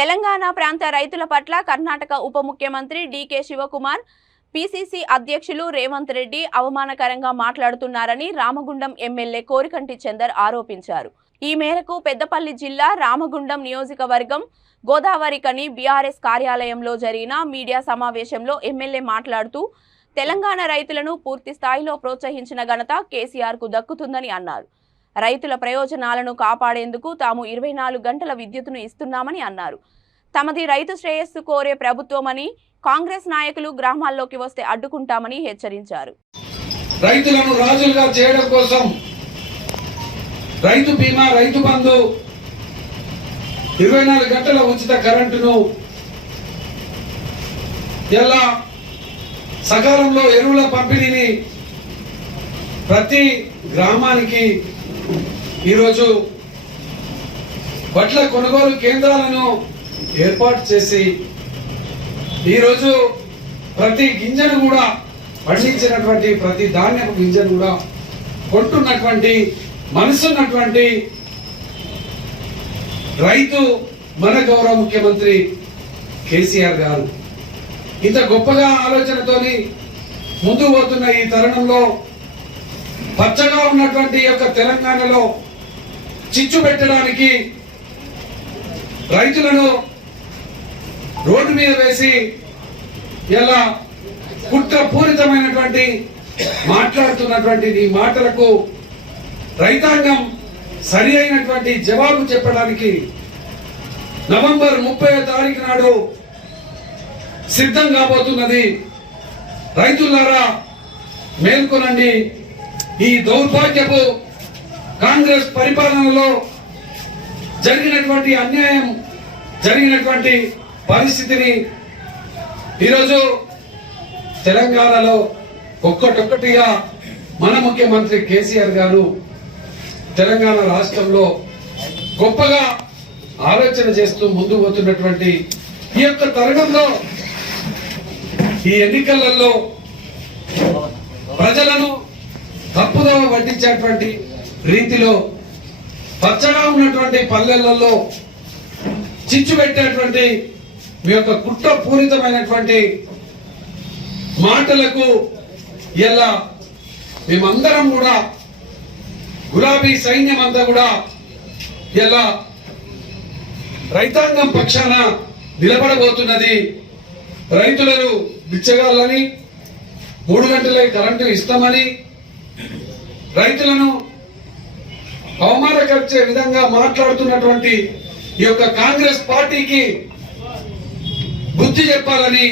తెలంగాణ ప్రాంత రైతుల పట్ల కర్ణాటక ఉప ముఖ్యమంత్రి డీకే శివకుమార్ పిసిసి అధ్యక్షులు రేవంత్ రెడ్డి అవమానకరంగా మాట్లాడుతున్నారని రామగుండం ఎమ్మెల్యే కోరికంటి చందర్ ఆరోపించారు. ఈ మేరకు పెద్దపల్లి జిల్లా రామగుండం నియోజకవర్గం గోదావరికని బీఆర్ఎస్ కార్యాలయంలో జరిగిన మీడియా సమావేశంలో ఎమ్మెల్యే మాట్లాడుతూ తెలంగాణ రైతులను పూర్తి స్థాయిలో ప్రోత్సహించిన ఘనత కేసీఆర్కు దక్కుతుందని అన్నారు. రైతుల ప్రయోజనాలను కాపాడేందుకు తాము ఇరవై నాలుగు గంటల విద్యుత్తును ఇస్తున్నామని అన్నారు. తమది రైతు శ్రేయస్సు కోరే ప్రభుత్వమని కాంగ్రెస్ నాయకులు గ్రామాల్లోకి వస్తే అడ్డుకుంటామని హెచ్చరించారు. రైతులను రాజులుగా చేయడం కోసం రైతు బీమా రైతు బంధు ఇరవై నాలుగు గంటల ఉచిత కరెంటును ఎలా సకాలంలో ఎరువుల పంపిణీని ప్రతి గ్రామానికి ఈరోజు వడ్ల కొనుగోలు కేంద్రాలను ఏర్పాటు చేసి ఈరోజు ప్రతి గింజను కూడా పండించినటువంటి ప్రతి ధాన్యపు గింజను కూడా కొంటున్నటువంటి మనసున్నటువంటి రైతు మన గౌరవ ముఖ్యమంత్రి కేసీఆర్ గారు. ఇంత గొప్పగా ఆలోచనతోని ముందు పోతున్న ఈ తరుణంలో పచ్చగా ఉన్నటువంటి యొక్క తెలంగాణలో చిచ్చు పెట్టడానికి రైతులను రోడ్డు మీద వేసి ఇలా కుట్రపూరితమైనటువంటి మాట్లాడుతున్నటువంటి ఈ మాటలకు రైతాంగం సరి అయినటువంటి జవాబు చెప్పడానికి నవంబర్ ముప్పై తారీఖు నాడు సిద్ధం కాబోతున్నది. రైతులారా మేల్కొనండి. ఈ దౌర్భాగ్యపు కాంగ్రెస్ పరిపాలనలో జరిగినటువంటి అన్యాయం జరిగినటువంటి పరిస్థితిని ఈరోజు తెలంగాణలో ఒక్కటొక్కటిగా మన ముఖ్యమంత్రి కేసీఆర్ గారు తెలంగాణ రాష్ట్రంలో గొప్పగా ఆలోచన చేస్తూ ముందు పోతున్నటువంటి ఈ యొక్క తరుణంలో ఈ ఎన్నికలలో ప్రజలను తప్పుదోవ పట్టించేటువంటి రీతిలో పచ్చగా ఉన్నటువంటి పల్లెలలో చిచ్చు పెట్టేటువంటి మీ యొక్క కుట్రపూరితమైనటువంటి మాటలకు ఇలా మేమందరం కూడా గులాబీ సైన్యం అంతా కూడా ఇలా రైతాంగం పక్షాన నిలబడబోతున్నది. రైతులను బిచ్చగాళ్ళని మూడు గంటలే కరెంటు ఇస్తామని రైతులను అవమానపరిచే విధంగా మాట్లాడుతున్నటువంటి ఈ యొక్క కాంగ్రెస్ పార్టీకి బుద్ధి చెప్పాలని